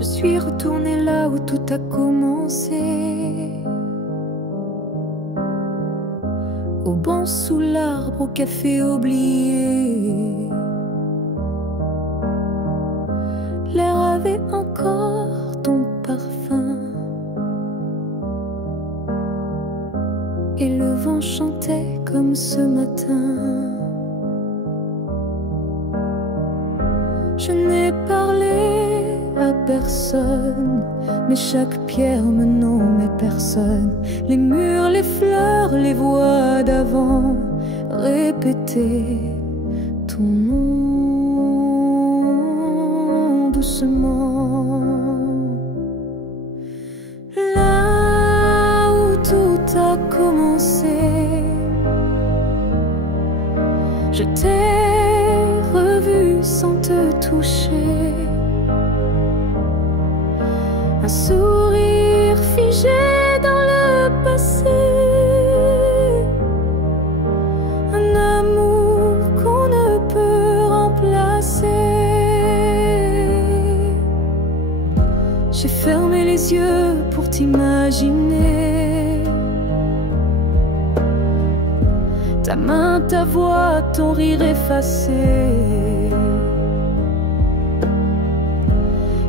Je suis retournée là où tout a commencé, au banc sous l'arbre, au café oublié. L'air avait encore ton parfum et le vent chantait comme ce matin. Je n'ai parlé à personne, mais chaque pierre me nommait personne. Les murs, les fleurs, les voix d'avant répétaient ton nom doucement. Là où tout a commencé, je t'ai revu sans te toucher. Un sourire figé dans le passé, un amour qu'on ne peut remplacer. J'ai fermé les yeux pour t'imaginer. Ta main, ta voix, ton rire effacé.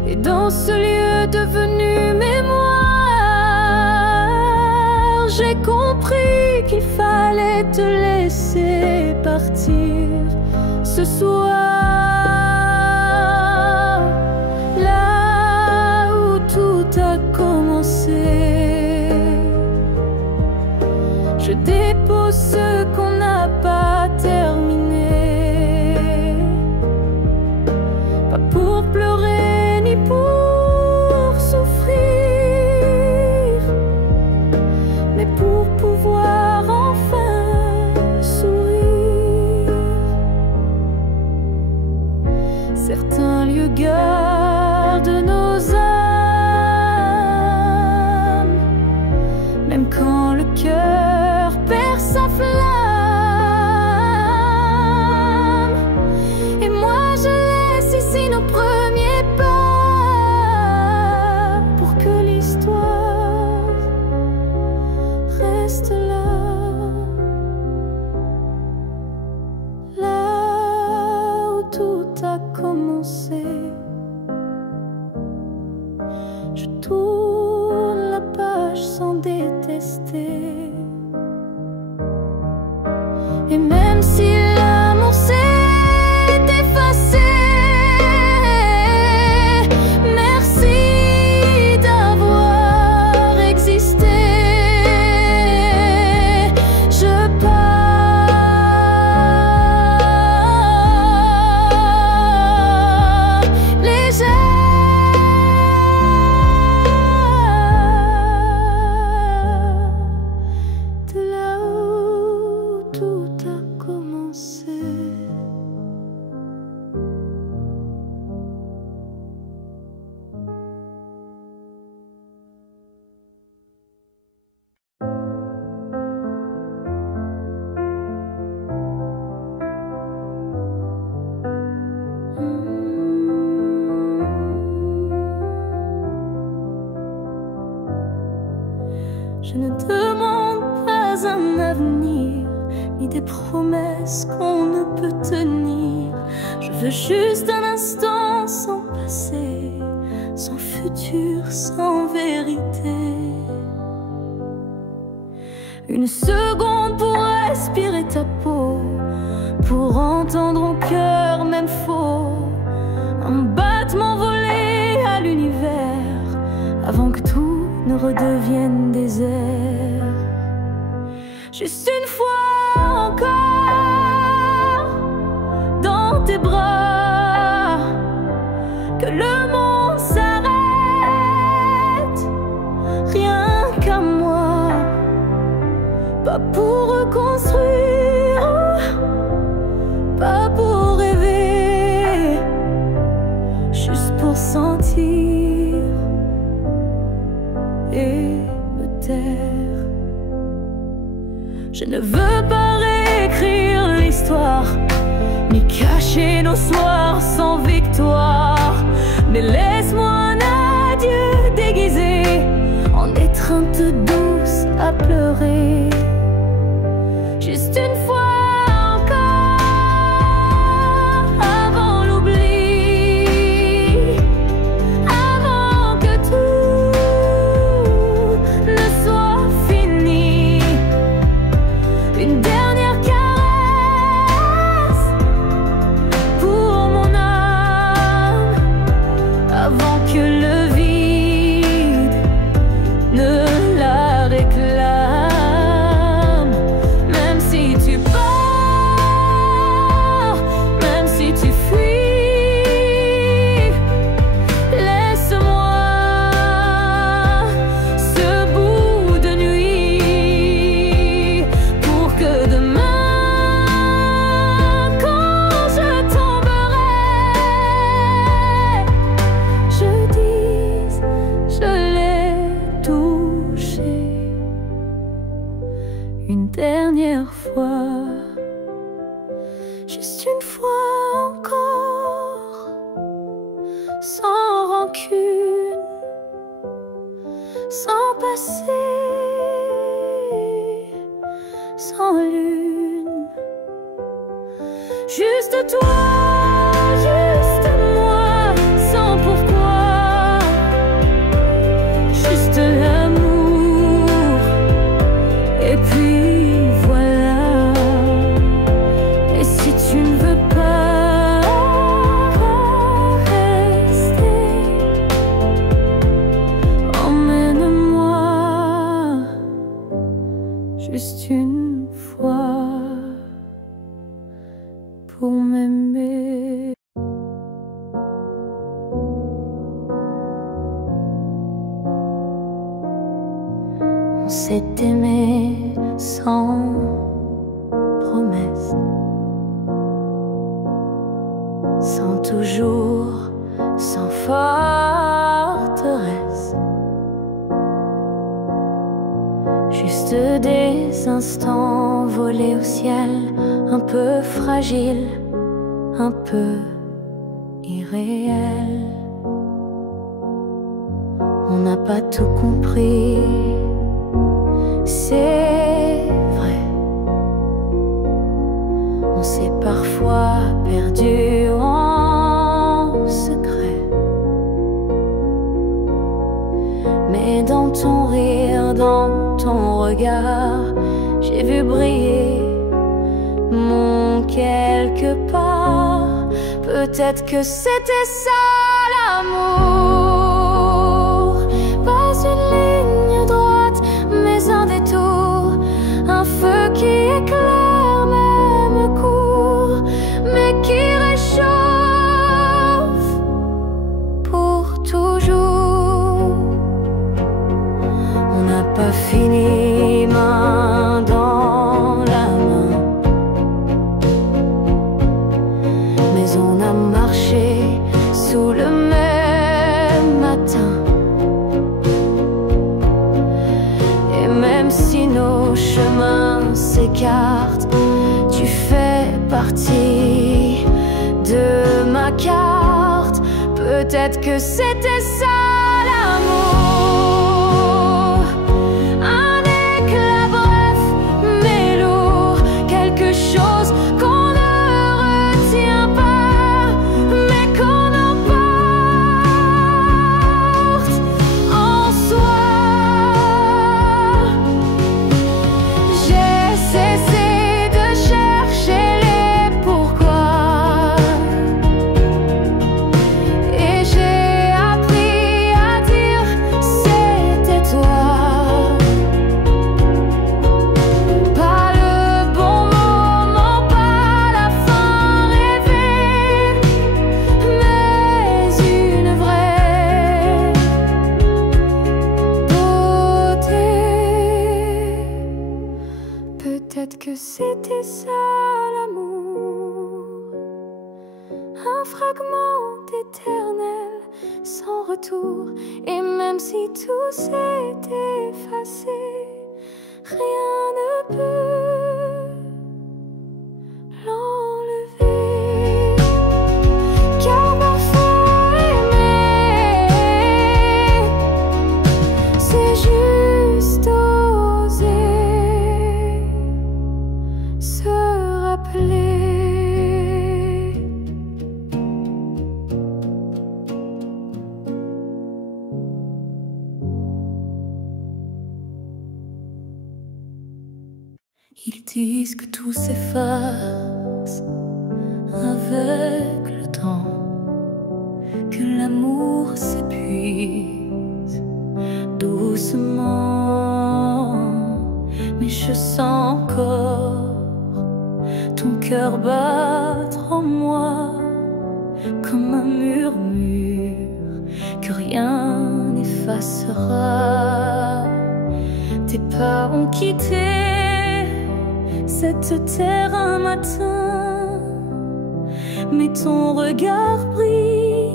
Et dans ce lieu devenu mémoire, j'ai compris qu'il fallait te laisser partir ce soir. Là où tout a commencé, je dépose ce qu'on n'a pas terminé. Pas pour pleurer ni pour souffrir, mais pour pouvoir enfin sourire. Certains lieux gardent nos âmes, même quand le cœur perd sa flamme. Et moi je laisse ici nos premiers pas, pour que l'histoire reste là. Là où tout a commencé, je tourne la page sans détester. Et même si l'amour s'est effacé, merci d'avoir existé. Je pars légère de là où tout a commencé. Je ne demande pas un avenir, ni des promesses qu'on ne peut tenir. Je veux juste un instant sans passé, sans futur, sans vérité. Une seconde pour respirer ta peau, pour entendre au cœur même faux, un battement volé à l'univers, avant que tout ne redevienne désert. Juste une fois encore dans tes bras, que le monde s'arrête, rien qu'à moi. Pas pour reconstruire, pas pour rêver, juste pour sentir et me taire. Je ne veux pas réécrire l'histoire, ni cacher nos soirs sans victoire, mais laisse-moi un adieux déguisé en étreinte douce à pleurer. Juste une fois une dernière fois, juste une fois encore, sans rancune, sans passé, sans lune, juste toi, juste moi, sans pourquoi, juste l'amour, et puis juste une fois pour m'aimer. On s'est aimé sans promesse, sans toujours, sans forteresse. Juste des instants volés au ciel, un peu fragiles, un peu irréels. On n'a pas tout compris, c'est vrai. On s'est parfois perdu en secret. Mais dans ton rire, dans ton regard, j'ai vu briller mon quelque part. Peut-être que c'était ça l'amour. Pas une ligne droite, mais un détour. Un feu qui éclaire même court, mais qui réchauffe pour toujours. On n'a pas fini main dans la main, mais on a marché sous le même matin. Et même si nos chemins s'écartent, tu fais partie de ma carte. Peut-être que c'était ça l'amour. Un éclat bref mais lourd, quelque chose qu'on ne retient pas, mais qu'on emporte en soi. J'ai cessé de chercher les pourquoi, et j'ai appris à dire c'était toi. Pas le bon moment, pas la fin rêvée, mais une vraie beauté. Peut-être que c'était ça l'amour. Un fragment éternel sans retour. Et même si tout s'est effacé, rien ne peut l'enlever. Car parfois aimer, se rappeler. Ils disent que tout s'efface avec le temps, que l'amour s'épuise doucement, mais je sens encore ton cœur battre en moi comme un murmure que rien n'effacera. Tes pas ont quitté cette terre un matin, mais ton regard brille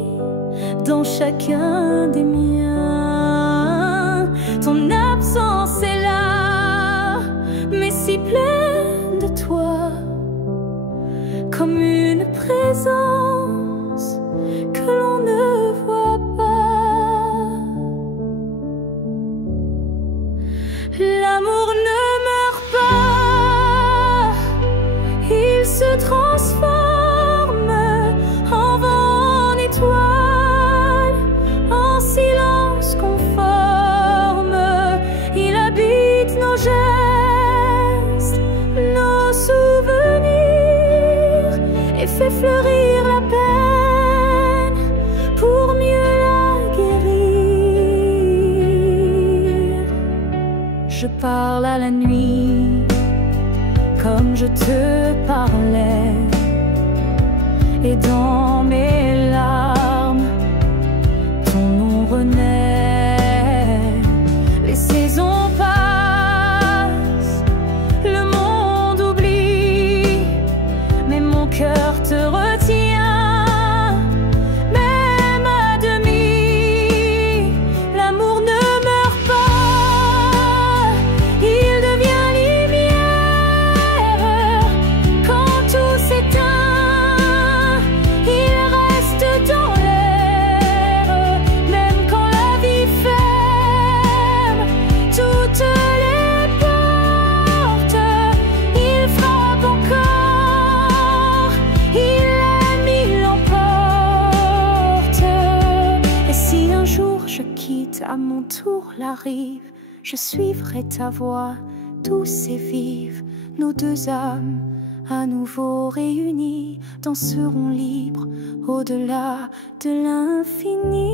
dans chacun des miens. Ton absence est là, mais si pleine de toi, comme une présence que l'on ne voit pas. L'amour ne meurt pas, il se transforme en vent, en étoile, en silence conforme. Il habite nos gestes, nos souvenirs, et fait fleurir la peine pour mieux la guérir. Je parle à la nuit comme je te parlais, et dans mes larmes ton nom renaît. Les saisons passent, le monde oublie, mais mon cœur te retient, même à demi. L'amour ne meurt pas, il devient lumière quand tout s'éteint. Il reste dans l'air, même quand la vie ferme toutes les portes. Il frappe encore, il aime, il l'emporte. Et si un jour je quitte à mon tour la rive, je suivrai ta voie douce et vive. Nos deux âmes à nouveau réunies danseront libres au-delà de l'infini.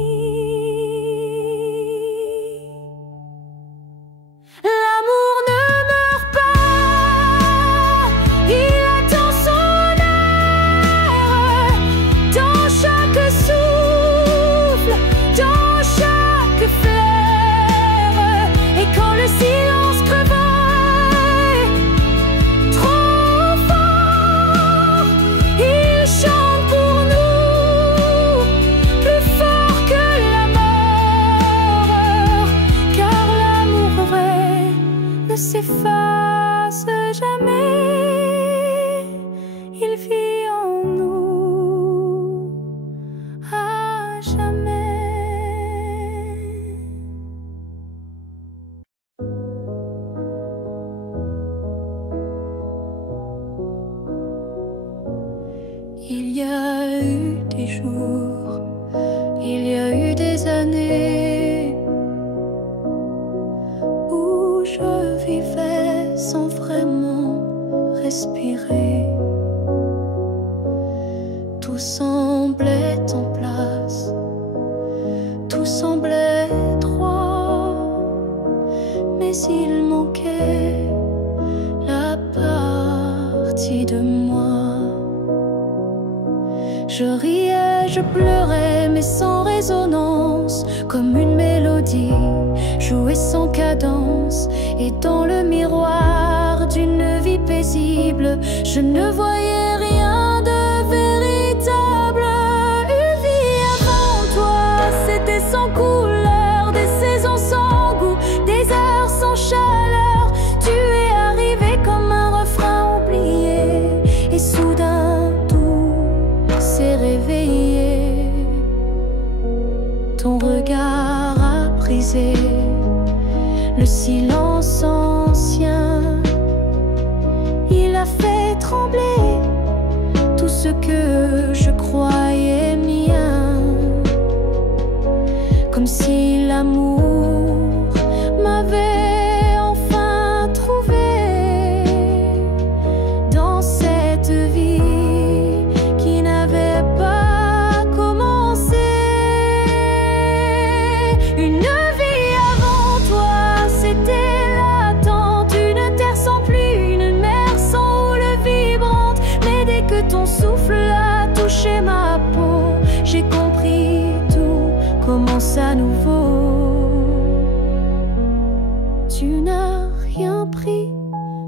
L'amour ne meurt pas, il attend son heure dans chaque souffle, dans chaque fleur. Et quand le silence crevaille trop fort, il chante pour nous, plus fort que la mort. Car l'amour vrai ne s'efface jamais, il vit en nous à jamais. Il y a eu des jours, il y a eu des années où je vivais sans vraiment respirer. Tout semblait en place, tout semblait droit, mais il manquait la partie de moi. Je riais, je pleurais, mais sans résonance, comme une mélodie jouée sans cadence. Et dans le miroir d'une vie paisible, je ne voyais rien de véritable. Une vie avant toi, c'était sans couleur, des saisons sans goût, des heures sans chaleur. Tu es arrivé comme un refrain oublié, et soudain tout s'est réveillé. Ton regard a brisé le silence ancien. Il a fait trembler tout ce que je croyais mien, comme si l'amour m'avait enfin trouvé dans cette vie qui n'avait pas commencé. Une vie avant toi, c'était l'attente, une terre sans pluie, une mer sans houle vibrante. Mais dès que ton souffle a touché ma peau, j'ai compris tout commence à nouveau. Tu n'as rien pris,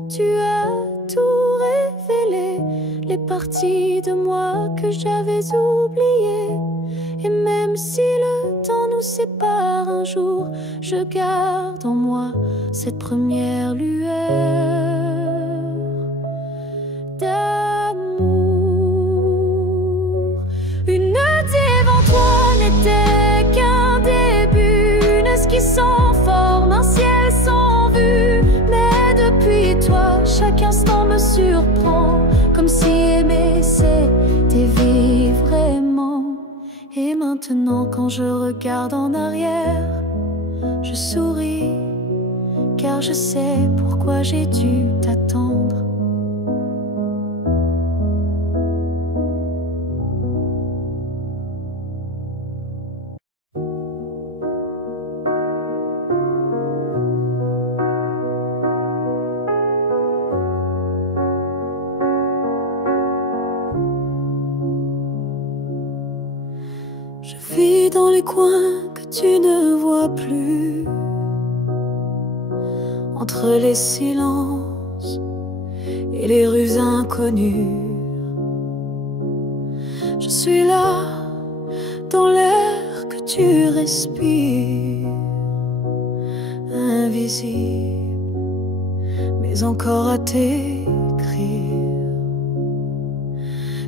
tu as tout révélé, les parties de moi que j'avais oubliées. Et même si le temps nous sépare un jour, je garde en moi cette première lueur d'amour. Une nuit devant toi n'était qu'un début, une esquisse sans forme, un ciel sans vue. Mais depuis toi, chaque instant me surprend, comme si aimer c'était vivre vraiment. Et maintenant quand je regarde en arrière, je souris, car je sais pourquoi j'ai dû t'attendre. Je vis dans les coins que tu ne vois plus, entre les silences et les rues inconnues. Je suis là, dans l'air que tu respires, invisible, mais encore à t'écrire.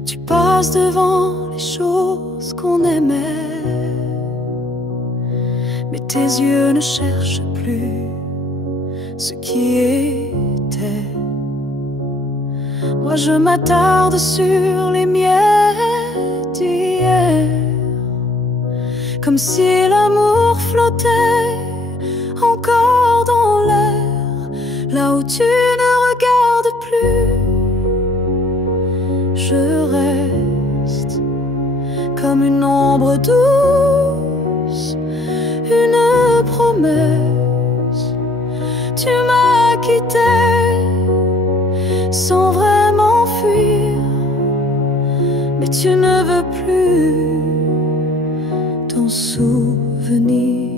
Tu passes devant les choses qu'on aimait, mais tes yeux ne cherchent plus ce qui était. Moi je m'attarde sur les miettes d'hier, comme si l'amour flottait encore dans l'air, là où tu ne regardes plus. Je reste comme une ombre douce, une promesse. Tu m'as quitté sans vraiment fuir, mais tu ne veux plus t'en souvenir.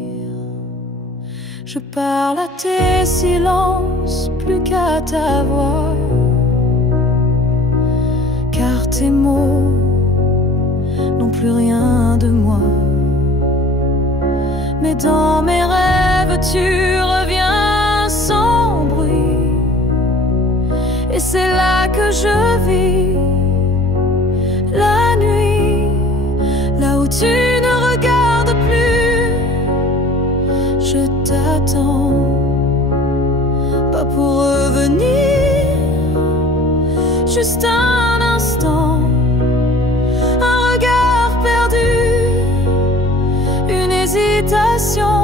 Je parle à tes silences plus qu'à ta voix, car tes mots n'ont plus rien de moi. Mais dans mes rêves tu reviens sans bruit, et c'est là que je vis la nuit, là où tu ne regardes plus. Je t'attends, pas pour revenir, juste un instant, un regard perdu, une hésitation,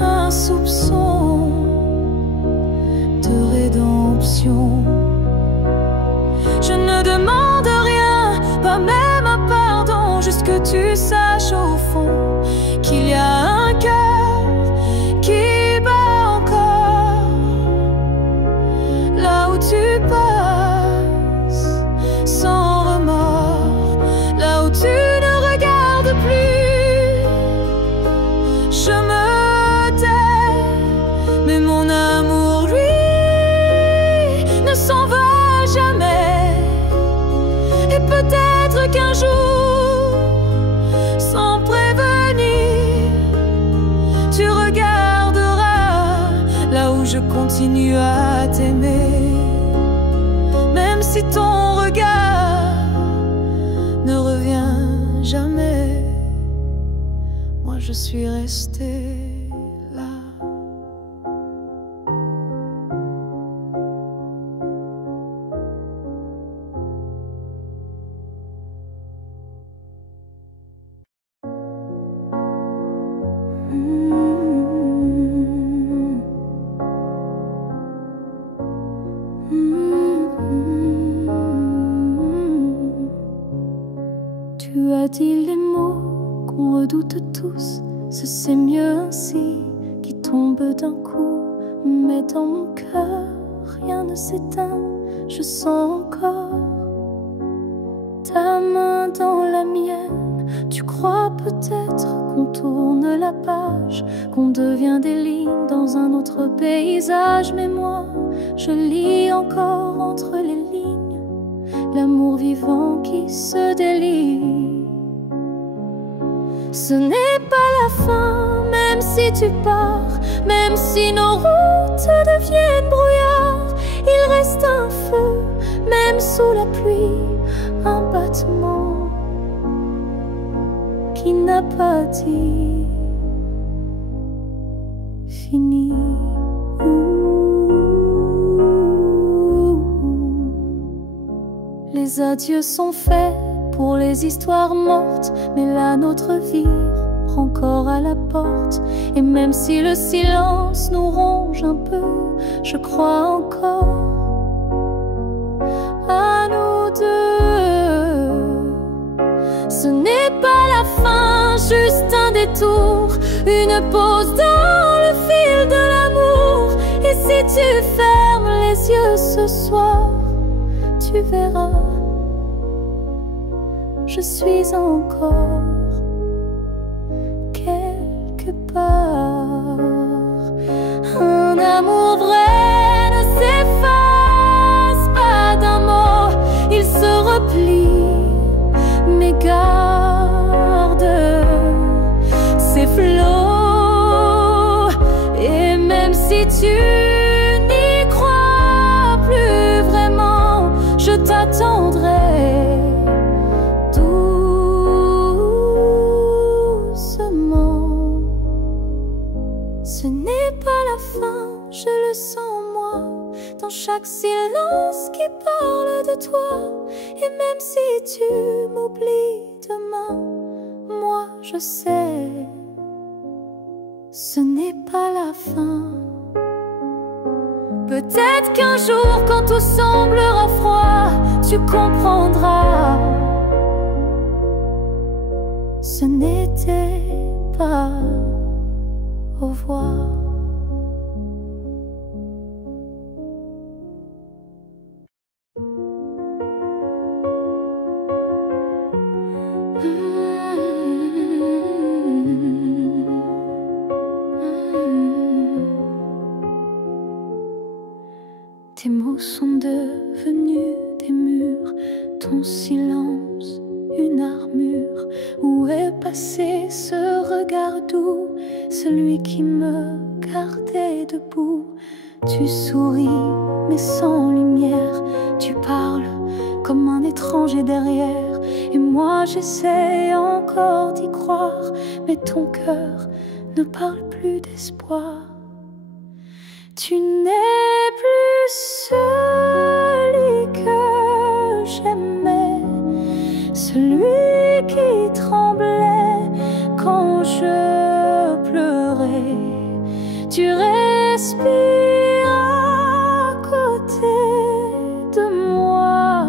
un soupçon de rédemption. Je ne demande rien, pas même un pardon, juste que tu saches au fond qu'il y a un cœur qui bat encore là où tu passes sans remords, là où tu ne regardes plus. Je me tais, mais mon amour, lui, ne s'en va jamais. Et peut-être qu'un jour, sans prévenir, tu regarderas là où je continue à t'aimer. Même si ton regard ne revient jamais, moi je suis restée là. Tu as dit les mots qu'on redoute tous, c'est mieux ainsi, qui tombe d'un coup. Mais dans mon cœur, rien ne s'éteint, je sens encore ta main dans la mienne. Tu crois peut-être qu'on tourne la page, qu'on devient des lignes dans un autre paysage. Mais moi, je lis encore entre les lignes l'amour vivant qui se délie. Ce n'est pas la fin, même si tu pars, même si nos routes deviennent brouillard. Il reste un feu, même sous la pluie, un battement qui n'a pas dit fini. Les adieux sont faits pour les histoires mortes, mais la nôtre vie prend corps à la porte. Et même si le silence nous ronge un peu, je crois encore à nous deux. Ce n'est pas la fin, juste un détour, une pause dans le fil de l'amour. Et si tu fermes les yeux ce soir, tu verras, je suis encore quelque part. Un amour vrai ne s'efface pas d'un mot, il se replie, mais garde ses flots. Et même si tu n'y crois plus vraiment, je t'attendrai doucement. Ce n'est pas la fin, je le sens moi, dans chaque silence qui parle de toi. Et même si tu m'oublies demain, moi je sais, ce n'est pas la fin. Peut-être qu'un jour, quand tout semblera froid, tu comprendras, ce n'était pas au revoir. Tes mots sont devenus des murs, ton silence une armure. Où est passé ce regard doux, celui qui me gardait debout? Tu souris mais sans lumière, tu parles comme un étranger derrière. Et moi j'essaie encore d'y croire, mais ton cœur ne parle plus d'espoir. Tu n'es plus celui que j'aimais, celui qui tremblait quand je pleurais. Tu respires à côté de moi,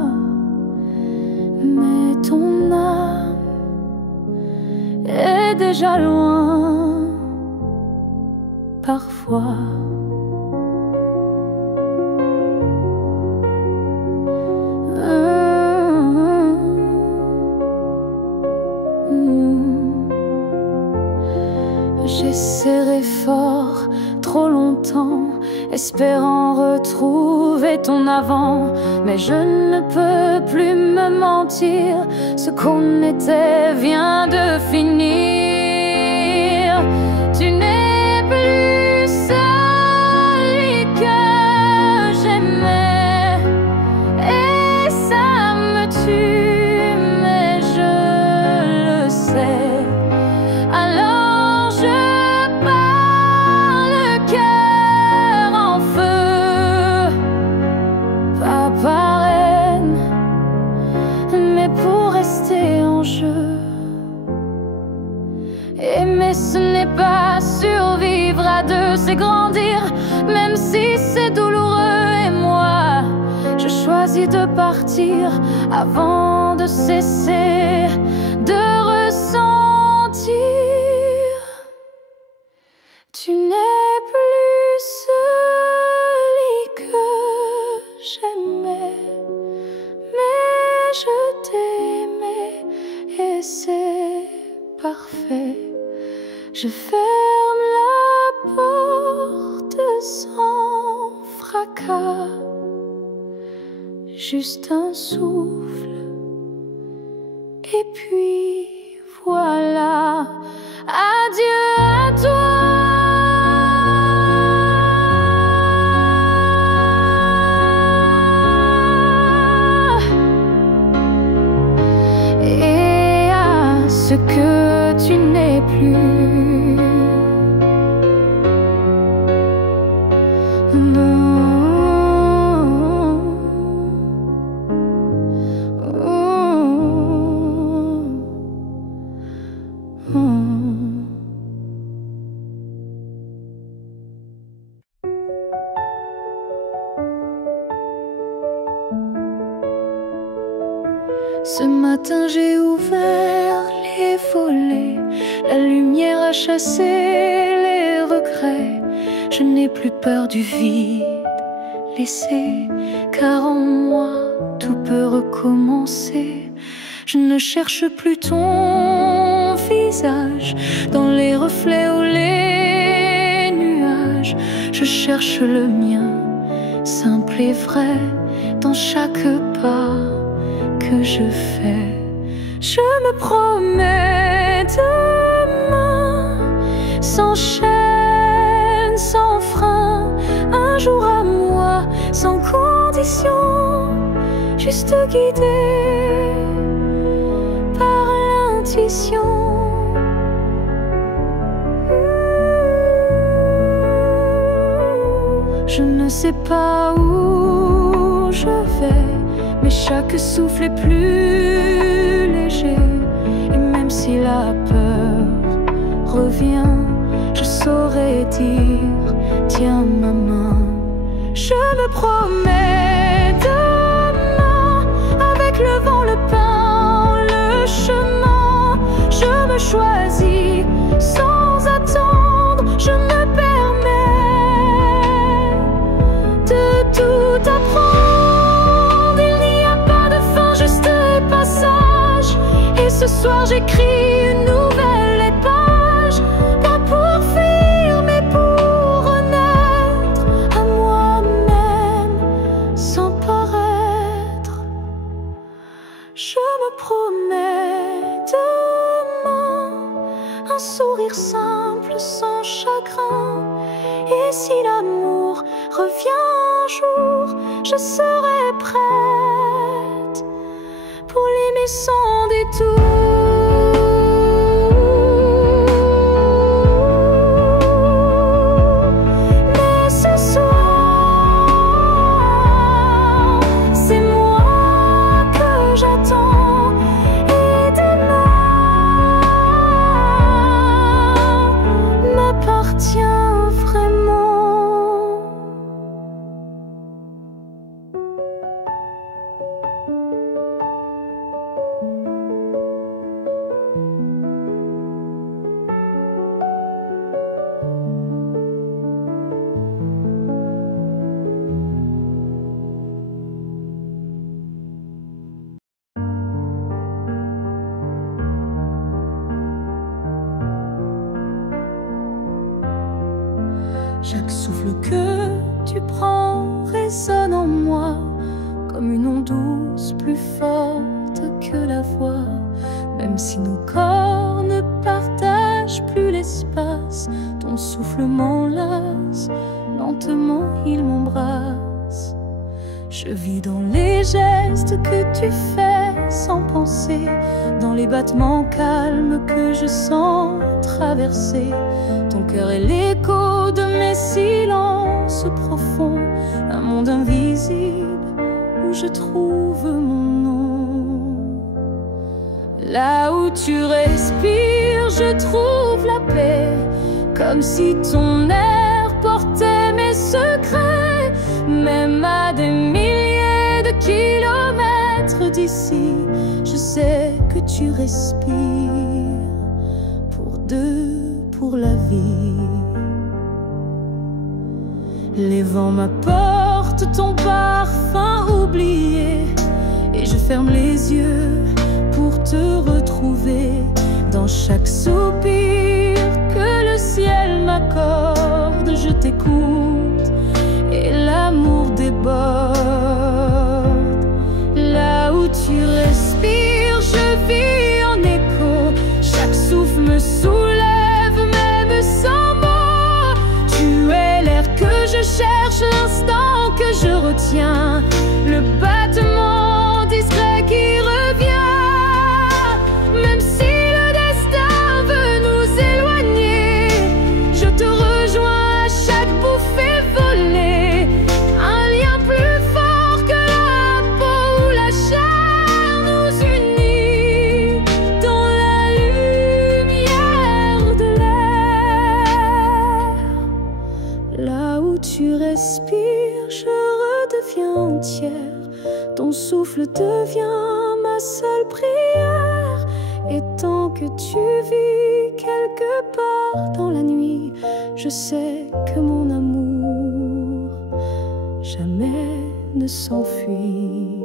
mais ton âme est déjà loin parfois. J'ai serré fort trop longtemps, espérant retrouver ton avant. Mais je ne peux plus me mentir, ce qu'on était vient de finir. Tu n'es plus celui que j'aimais, et ça me tue, mais je le sais. Alors je pars le cœur en feu, pas par haine, mais pour rester en jeu. choisi de partir avant de cesser de ressentir. Tu n'es plus celui que j'aimais, mais je t'aimais et c'est parfait. Je ferme la porte sans fracas, juste un souffle et puis voilà. Adieu à toi. Et à ce que tu n'es plus. Ce matin j'ai ouvert les volets, la lumière a chassé les regrets. Je n'ai plus peur du vide laissé, car en moi tout peut recommencer. Je ne cherche plus ton visage dans les reflets ou les nuages. Je cherche le mien, simple et vrai, dans chaque pas que je fais. Je me promets demain, sans chaîne, sans frein, un jour à moi, sans condition, juste guidé par l'intuition. Je ne sais pas où je vais, mais chaque souffle est plus léger. Et même si la peur revient, je saurais dire, tiens ma main. Je me promets demain, avec le vent, le pain, le chemin. Je me choisis sans attendre, je me permets de tout apprendre. Et ce soir j'écris une nouvelle page, pas pour fuir mais pour renaître à moi-même sans paraître. Je me promets demain un sourire simple sans chagrin. Et si l'amour revient un jour, je serai prête pour l'aimer sans détour. Mais ce soir, c'est moi que j'attends. Et demain m'appartient vraiment. Chaque souffle que tu prends résonne en moi comme une onde douce, plus forte que la voix. Même si nos corps ne partagent plus l'espace, ton souffle m'enlace, lentement il m'embrasse. Je vis dans les gestes que tu fais sans penser, dans les battements calmes que je sens traverser. Ton cœur est l'écho de mes silences profonds, un monde invisible où je trouve mon nom. Là où tu respires, je trouve la paix, comme si ton air portait mes secrets. Même à des milliers de kilomètres, tu respires, pour deux, pour la vie. Les vents m'apportent ton parfum oublié, et je ferme les yeux pour te retrouver dans chaque soupir que le ciel m'accorde. Je t'écoute et l'amour déborde. Là où tu respires, je vis en écho. Chaque souffle me soulève, même sans mots. Tu es l'air que je cherche, l'instant que je retiens, le battement discret qui revient. Même si le destin veut nous éloigner, je te rejoins à chaque bouffée volée. Un lien plus fort que la peau ou la chair nous unit dans la lumière de l'air. Là où tu respires, je redeviens entière. Ton souffle devient ma seule prière. Et tant que tu vis quelque part dans la nuit, je sais que mon amour jamais ne s'enfuit.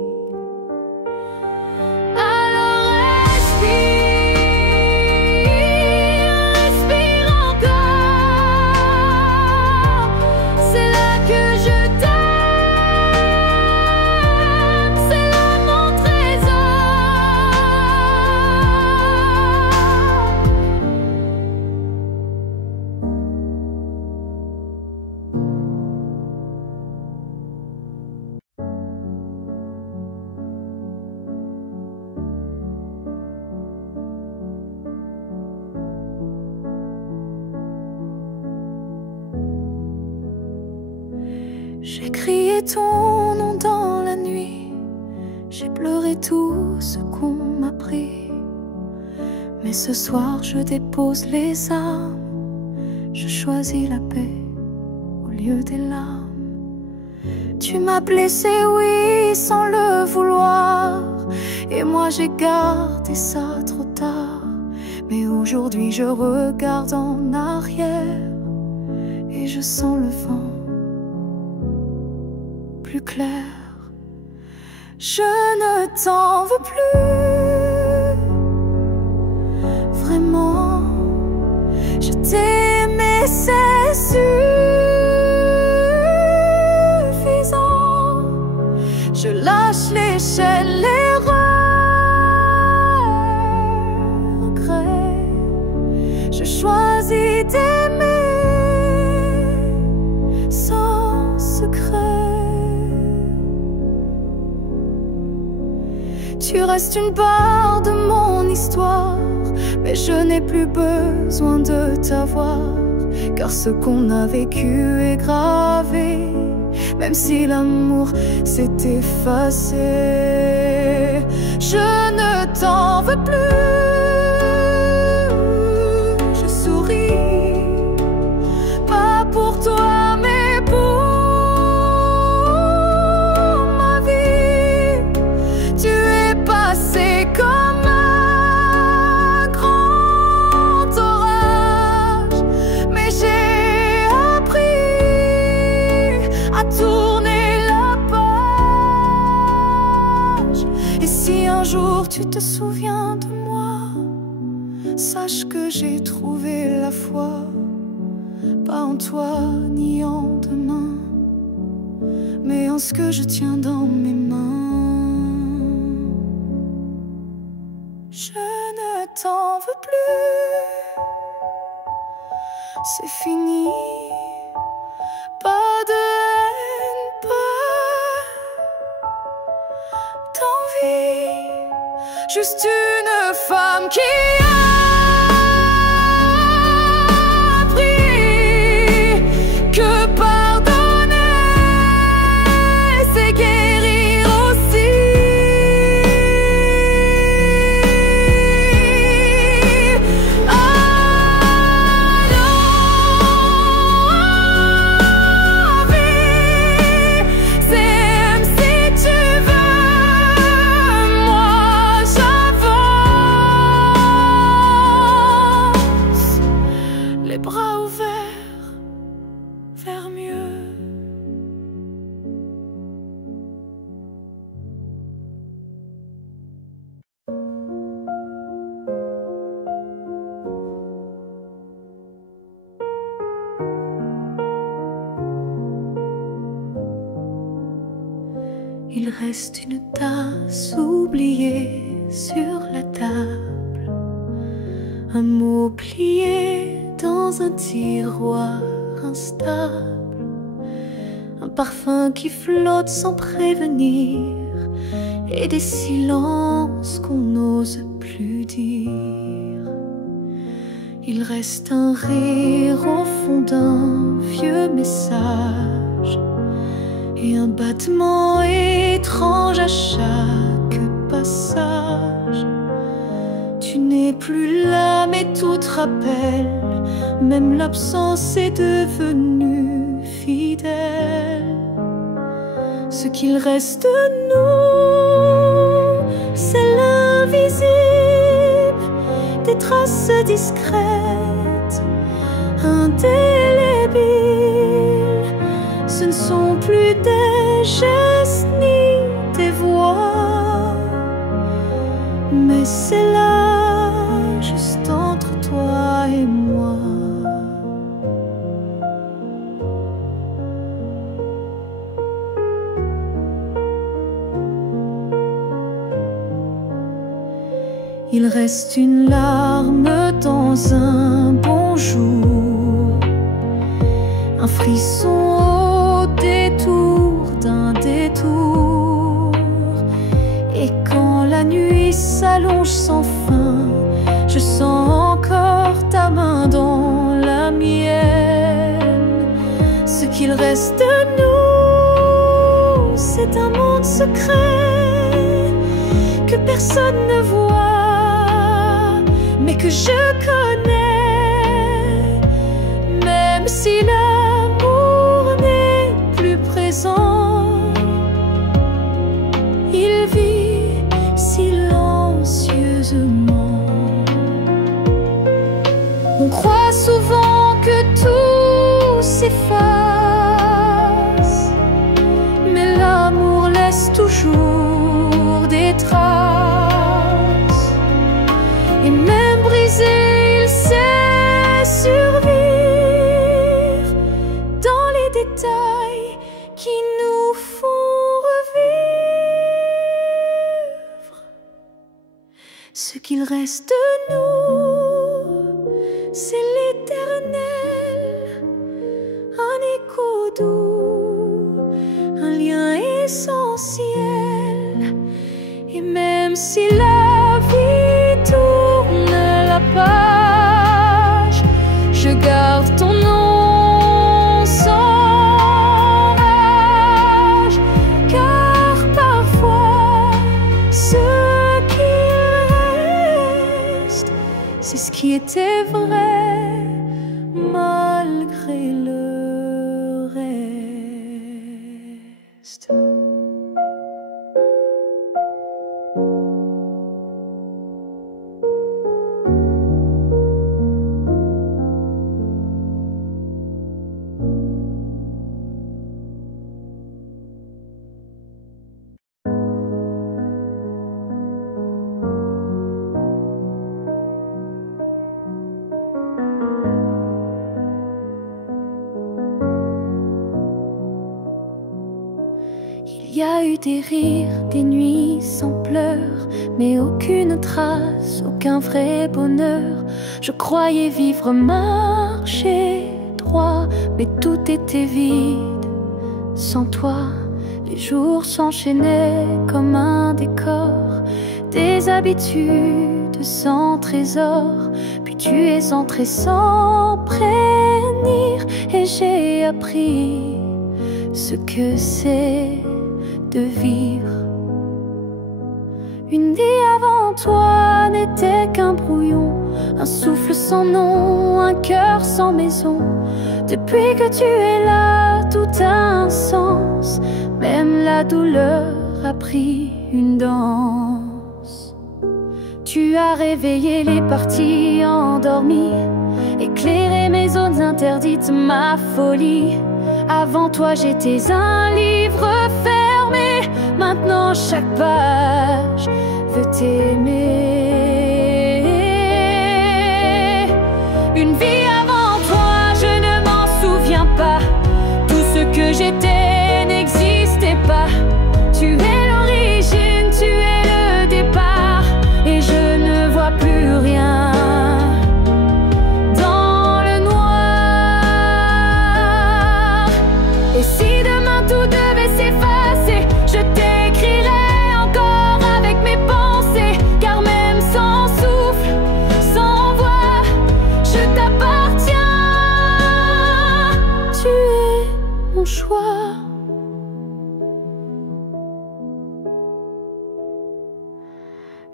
Alors respire, respire encore. C'est là que je t'aime, c'est là mon trésor. J'ai crié ton nom dans la nuit, j'ai pleuré tout ce qu'on m'a pris. Mais ce soir je dépose les armes, je choisis la paix au lieu des larmes. Tu m'as blessé, oui, sans le vouloir, et moi j'ai gardé ça trop tard. Mais aujourd'hui je regarde en arrière et je sens le vent plus clair. Je ne t'en veux plus, vraiment. Je t'ai aimé, c'est suffisant. Je lâche l'échelle, les regrets. Je choisis d'aimer sans secret. Tu restes une part de mon histoire, mais je n'ai plus besoin de t'avoir, car ce qu'on a vécu est gravé, même si l'amour s'est effacé. Je ne t'en veux plus, je souris, pas pour toi mais pour ma vie. Tu es passé comme un grand orage, mais j'ai appris à tourner la page. Et si un jour tu te souviens de moi, sache que j'ai trouvé la foi, pas en toi ni en demain, mais en ce que je tiens dans mes mains. Je ne t'en veux plus, c'est fini. Pas de haine, pas d'envie, juste une femme qui a appris que pardonner, c'est guérir aussi. J'avance. reste une tasse oubliée sur la table, un mot plié dans un tiroir instable, un parfum qui flotte sans prévenir, et des silences qu'on n'ose plus dire. Il reste un rire au fond d'un vieux message et un battement étrange à chaque passage. Tu n'es plus là mais tout te rappelle, même l'absence est devenue fidèle. Ce qu'il reste de nous, c'est l'invisible, des traces discrètes, indélébiles. Ce ne sont plus des gestes ni des voix, mais c'est là, juste entre toi et moi. Il reste une larme dans un bonjour, un frisson au détour d'un détour. Et quand la nuit s'allonge sans fin, je sens encore ta main dans la mienne. Ce qu'il reste de nous, c'est un monde secret que personne ne voit, mais que je connais. Même si l'amour n'est plus présent, il vit silencieusement. On croit souvent que tout s'efface, mais l'amour laisse toujours des traces. Et même brisé, il sait survivre dans les détails qui nous font revivre. Ce qu'il reste de nous, c'est l'éternel, un écho doux, un lien essentiel. Et même si la vie tourne la page, je garde ton nom sans rage, car parfois ce qui reste, c'est ce qui était vrai malgré le reste. Il y a eu des rires, des nuits sans pleurs, mais aucune trace, aucun vrai bonheur. Je croyais vivre, marcher droit, mais tout était vide. Sans toi, les jours s'enchaînaient comme un décor, des habitudes sans trésor. Puis tu es entré sans prévenir, et j'ai appris ce que c'est de vivre. Une vie avant toi n'était qu'un brouillon, un souffle sans nom, un cœur sans maison. Depuis que tu es là, tout a un sens, même la douleur a pris une danse. Tu as réveillé les parties endormies, éclairé mes zones interdites, ma folie. Avant toi j'étais un livre fermé, maintenant chaque page veut t'aimer. Une vie avant toi, je ne m'en souviens pas. Tout ce que j'étais n'existait pas. Tu es le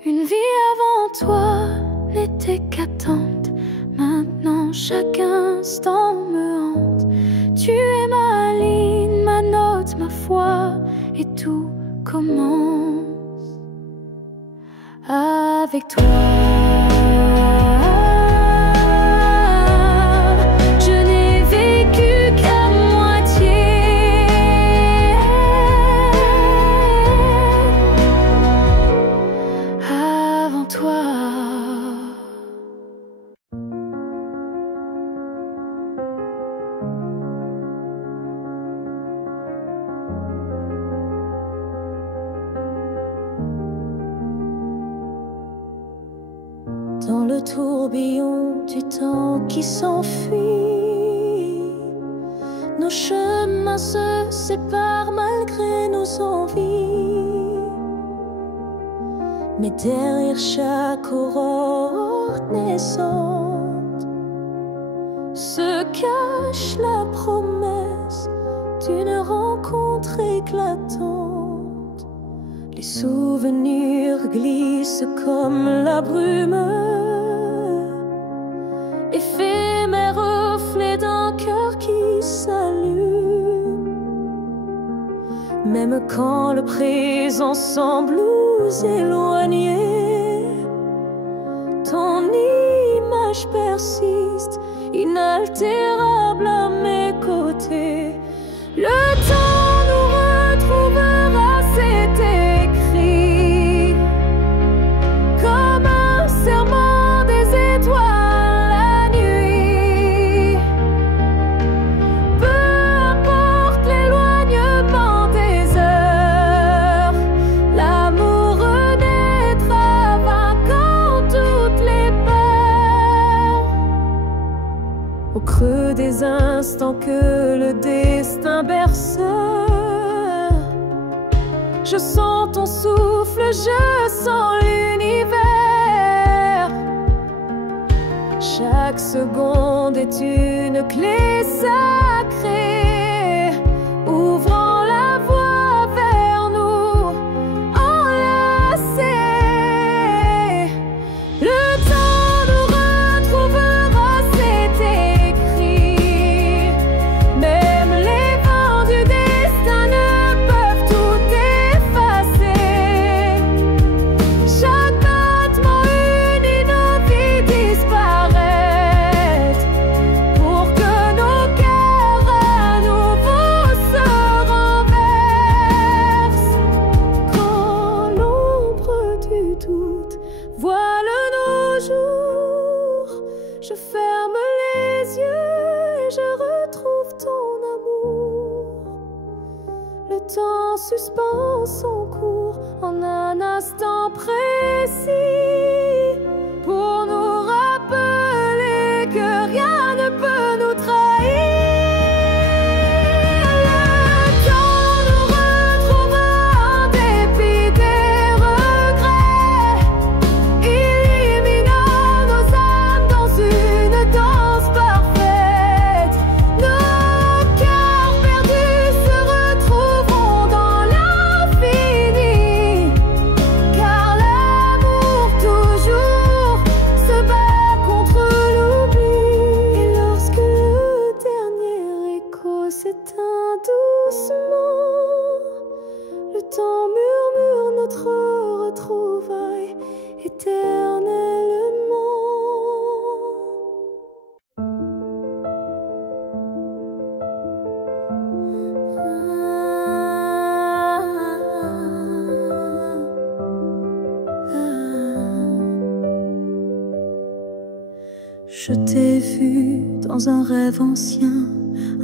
Une vie avant toi n'était qu'attente. Maintenant chaque instant me hante. Tu es ma ligne, ma note, ma foi, et tout commence avec toi. Dans le tourbillon du temps qui s'enfuit, nos chemins se séparent malgré nos envies. Mais derrière chaque aurore naissante se cache la promesse d'une rencontre éclatante. Les souvenirs glissent comme la brume, éphémère reflet d'un cœur qui s'allume. Même quand le présent semble nous éloigner, ton image persiste, inaltérable à mes côtés. Le temps nous retrouvera, c'est écrit, comme un serment des étoiles la nuit. Peu importe l'éloignement des heures, l'amour renaîtra vainquant toutes les peurs. Au creux des instants que le destin berce, je sens ton souffle, je sens l'univers. Chaque seconde est une clé sacrée, ouvrant la voie vers nous, enlacés. Le temps nous retrouvera, c'est écrit. Même les vents du destin ne peuvent tout effacer. Chaque battement unit nos vies disparaître, pour que nos cœurs à nouveau se renversent. Quand l'ombre du doute voile nos jours, je ferme les yeux et je retrouve ton amour. Le temps suspend son cours en un instant précis, pour nous rappeler que rien ne peut nous trahir. Le temps nous retrouvera en dépit des regrets, illuminant nos âmes dans une danse parfaite. Nos cœurs perdus se retrouveront dans l'infini, car l'amour toujours se bat contre l'oubli. Et lorsque le dernier écho s'éteint doucement, le temps murmure notre retrouvaille éternellement. Je t'ai vu dans un rêve ancien,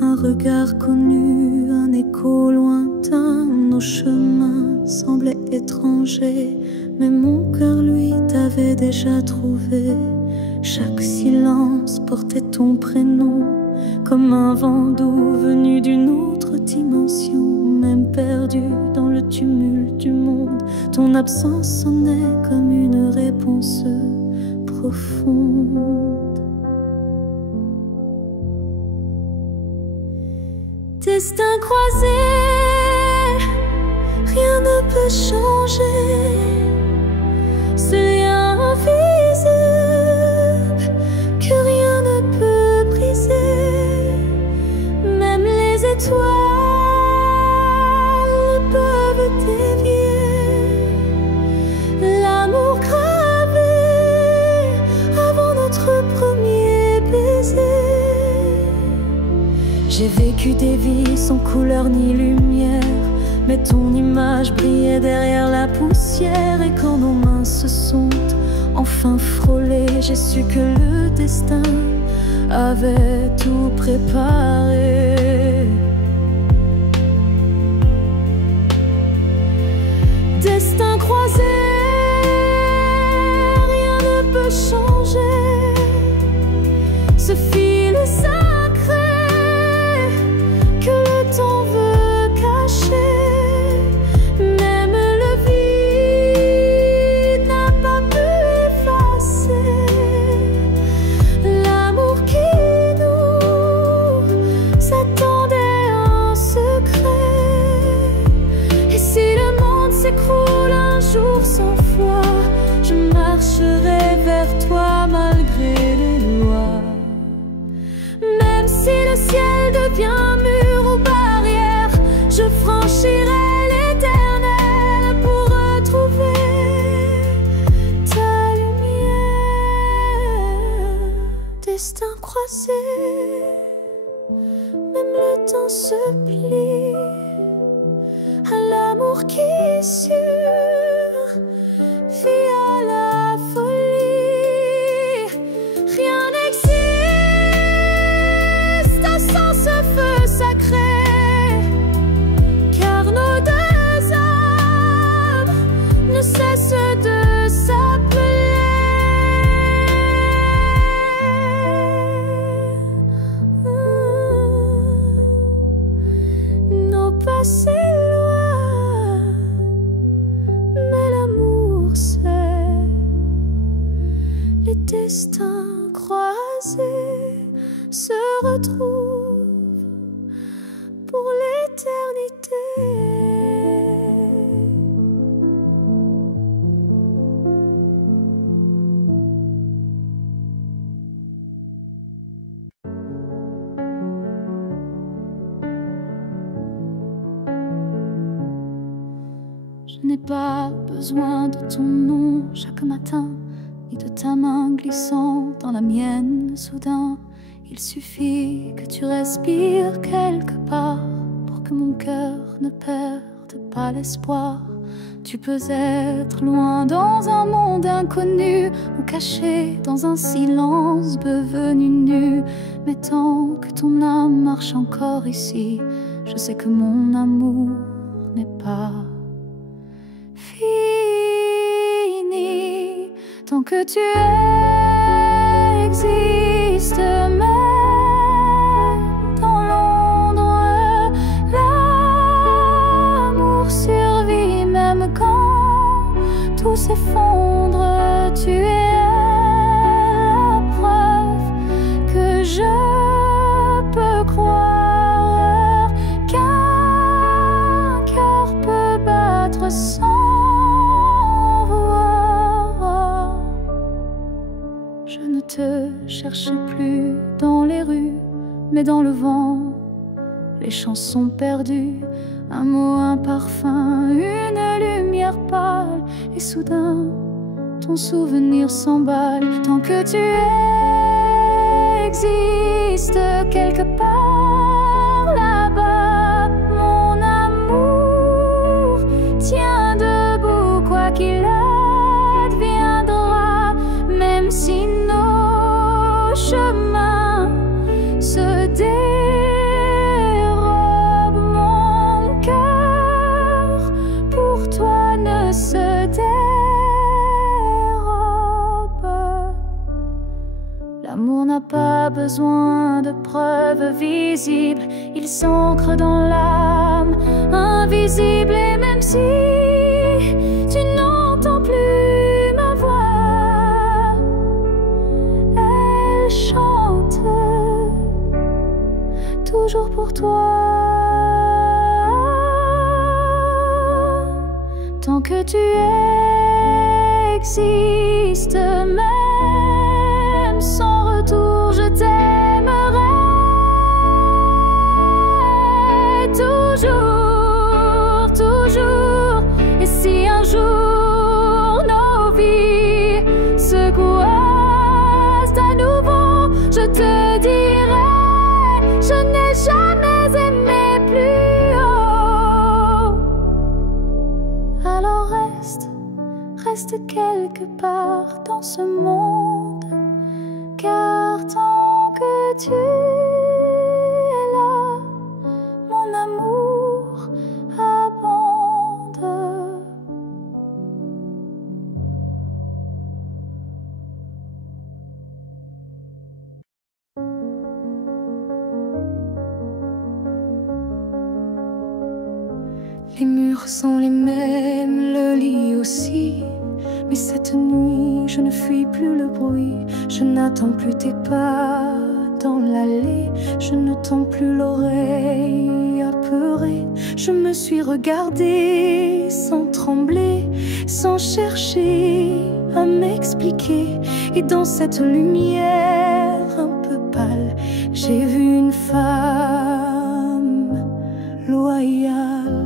un regard connu, un écho lointain. Nos chemins semblaient étrangers, mais mon cœur, lui, t'avait déjà trouvé. Chaque silence portait ton prénom, comme un vent doux venu d'une autre dimension. Même perdu dans le tumulte du monde, ton absence sonnait comme une réponse profonde. Destin croisé, rien ne peut changer. Ce couleur ni lumière, mais ton image brillait derrière la poussière. Et quand nos mains se sont enfin frôlées, j'ai su que le destin avait tout préparé. Destin croisé, rien ne peut changer. Ce fil sacré que le temps veut cacher, même le vide n'a pas pu effacer l'amour qui nous attendait en secret. Et si le monde s'écroule un jour sans foi, je marcherai vers toi malgré les lois. Même si le ciel devient mur ou barrière, je franchirai l'éternel pour retrouver ta lumière. Destin croisé, même le temps se plie à l'amour qui est sûr, vit à la folie. Rien n'existe sans ce feu sacré, car nos deux âmes ne cessent de s'appeler. Nos passés loin, mais l'amour sait. Les destins croisés se retrouvent pour l'éternité. Je n'ai pas besoin de ton nom chaque matin, ni de ta main glissant dans la mienne soudain. Il suffit que tu respires quelque part pour que mon cœur ne perde pas l'espoir. Tu peux être loin dans un monde inconnu, ou caché dans un silence devenu nu. Mais tant que ton âme marche encore ici, je sais que mon amour n'est pas fini. Tant que tu existes, même dans l'ombre, l'amour survit. Même quand tout s'effondre, tu es la preuve que je peux croire qu'un cœur peut battre sans voir. Je ne te cherche plus dans les rues, mais dans le vent, les chansons perdues. Un mot, un parfum, une lumière pâle, et soudain, ton souvenir s'emballe. Tant que tu existes quelque part là-bas, mon amour tient debout, quoi qu'il adviendra. Même si nos chemins se dérobent, mon cœur pour toi ne se dérobe. L'amour n'a pas besoin de preuves visibles, il s'ancre dans l'âme invisible. Et même si tu n'entends plus ma voix, elle chante toujours pour toi. Tant que tu existes, même sans retour, je t'aimerai toujours, toujours. Et si un jour nos vies se croisent à nouveau, je te dirai, je n'ai jamais aimé plus. reste quelque part dans ce monde, car tant que tu es là, mon amour abonde. Les murs sont les mêmes, le lit aussi. Mais cette nuit, je ne fuis plus le bruit. Je n'attends plus tes pas dans l'allée. Je ne tends plus l'oreille apeurée. Je me suis regardée sans trembler, sans chercher à m'expliquer. Et dans cette lumière un peu pâle, j'ai vu une femme loyale.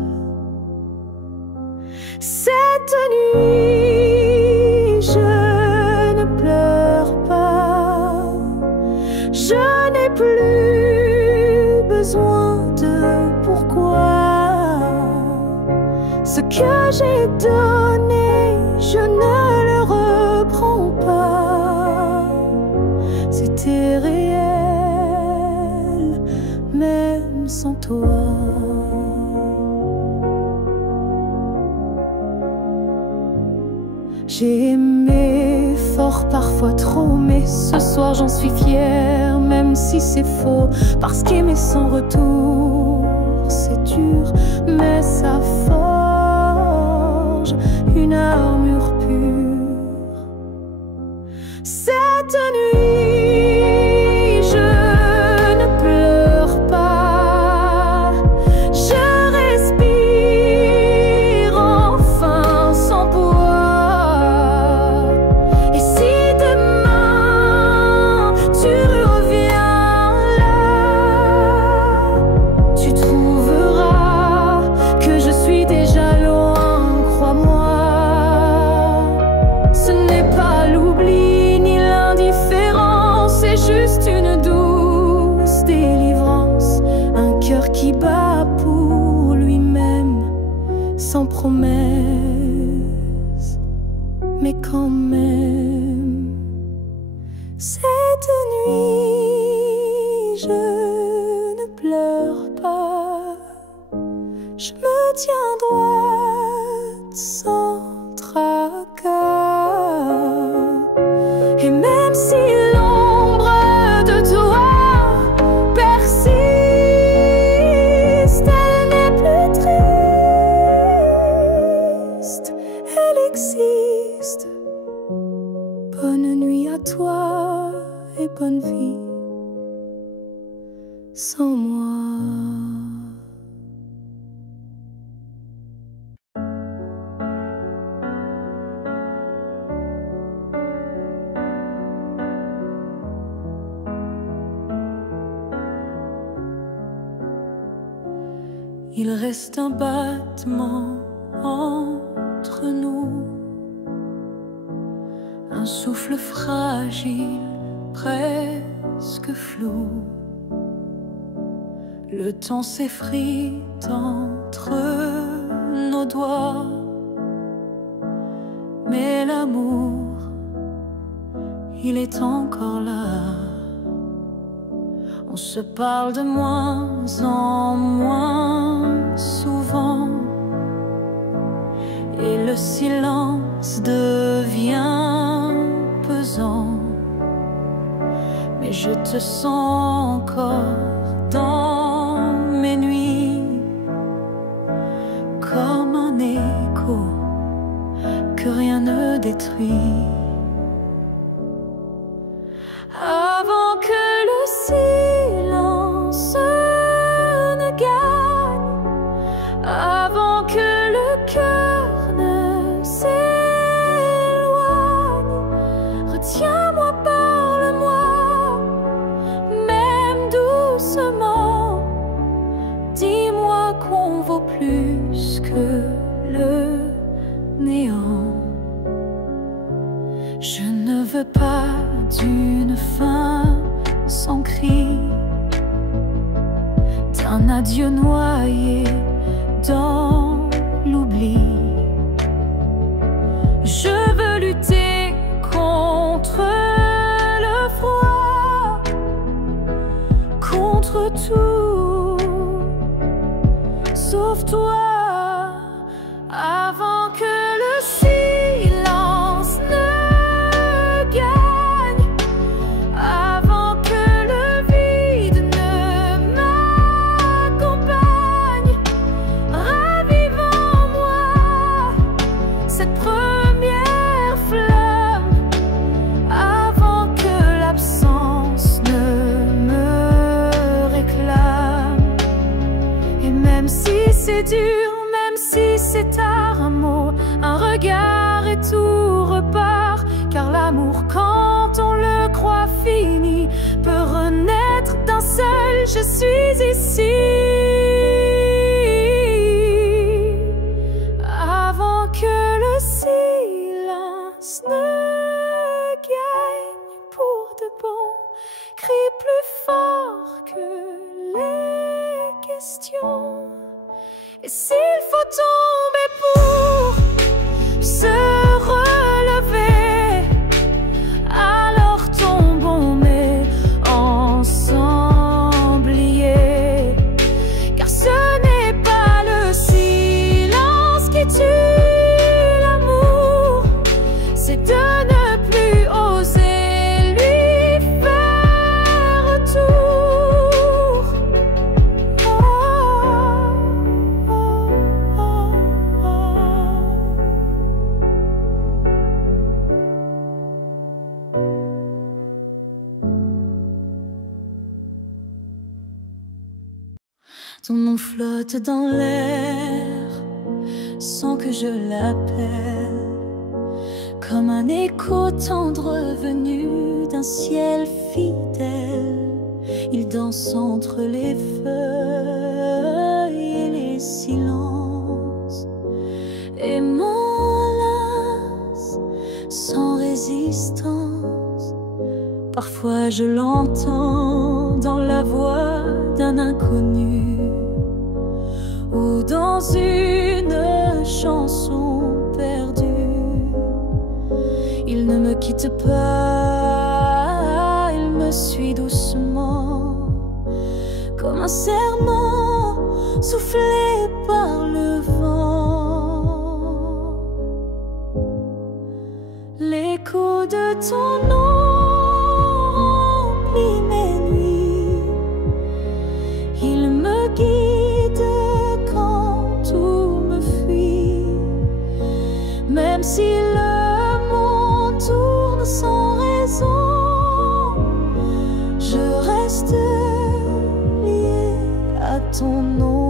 Cette nuit, je ne pleure pas. Je n'ai plus besoin de pourquoi. Ce que j'ai donné, je ne le reprends pas. C'était réel, même sans toi. J'ai aimé fort, parfois trop, mais ce soir j'en suis fière, même si c'est faux. Parce qu'aimer sans retour, c'est dur, mais ça forge une armure pure. Cette nuit, je ne pleure pas. Je respire enfin sans poids. Qui bat pour lui-même, sans promesse, mais quand même. Cette nuit, je ne pleure pas. Je me tiens droite sans tracas. Et même si l'ombre de toi persiste, elle existe. Bonne nuit à toi et bonne vie sans moi. Il reste un battement entre nous, un souffle fragile, presque flou. Le temps s'effrite entre nos doigts, mais l'amour, il est encore là. On se parle de moins en moins souvent, et le silence devient pesant. Mais je te sens encore dans mes nuits, comme un écho que rien ne détruit. Avant que le silence ne gagne, avant que le cœur ne s'éloigne, retiens-moi, parle-moi, même doucement. Dis-moi qu'on vaut plus que le néant. Je ne veux pas d'une fin sans cri, d'un adieu noyé dans l'oubli. Je veux lutter contre le froid, contre tout, sauf toi, avant que le silence ne gagne, avant que le vide ne m'accompagne. Ravive en moi cette première flamme, avant que l'absence ne me réclame. Et même si c'est dur, même si c'est tard, un mot, un regard et tout repart. Car l'amour, quand on le croit fini, peut renaître d'un seul je suis ici. Avant que le silence ne gagne pour de bon, crie plus fort que les questions. Et s'il faut tomber pour se relever, alors tombons mais ensemble liés. Car ce n'est pas le silence qui tue l'amour, c'est de ne plus oser lui faire retour. Ton nom flotte dans l'air sans que je l'appelle, comme un écho tendre venu d'un ciel fidèle. Il danse entre les feuilles et les silences et m'enlace sans résistance. Parfois je l'entends dans la voix d'un inconnu ou dans une chanson perdue. Il ne me quitte pas, il me suit doucement, comme un serment soufflé par le vent. L'écho de ton nom remplit mes nuits, il me guide quand tout me fuit. Même si le monde tourne sans raison, je reste lié à ton nom.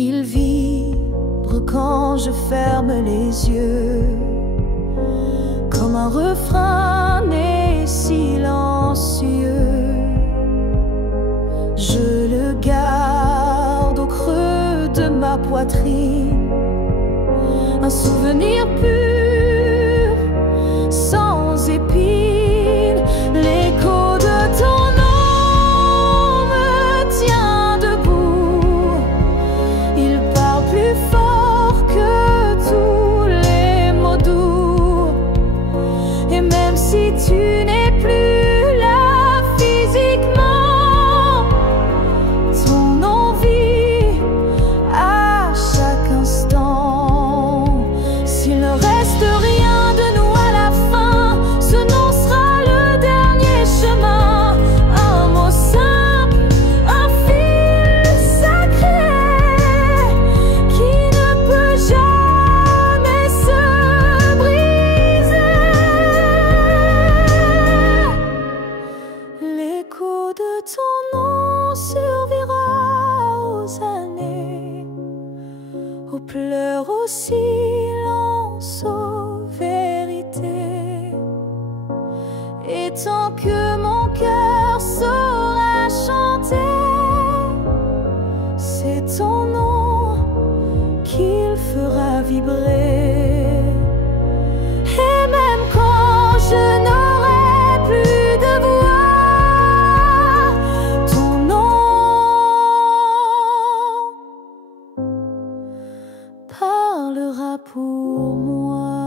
Il vibre quand je ferme les yeux, comme un refrain né silencieux. Je le garde au creux de ma poitrine, un souvenir pur, sans épines. L'écho de ton nom me tient debout, il parle plus fort que tous les mots doux. Et même si tu n'es plus là physiquement, ton nom vit à chaque instant. S'il ne reste rien de nous à la fin, ce nom sera le dernier chemin. Un mot simple, un fil sacré qui ne peut jamais se briser. L'écho de ton nom survivra aux années, aux pleurs, aux silences, aux vérités. Et tant que mon cœur saura chanter, c'est ton nom qu'il fera vibrer. Et même quand je n'aurai plus de voix, parlera pour moi.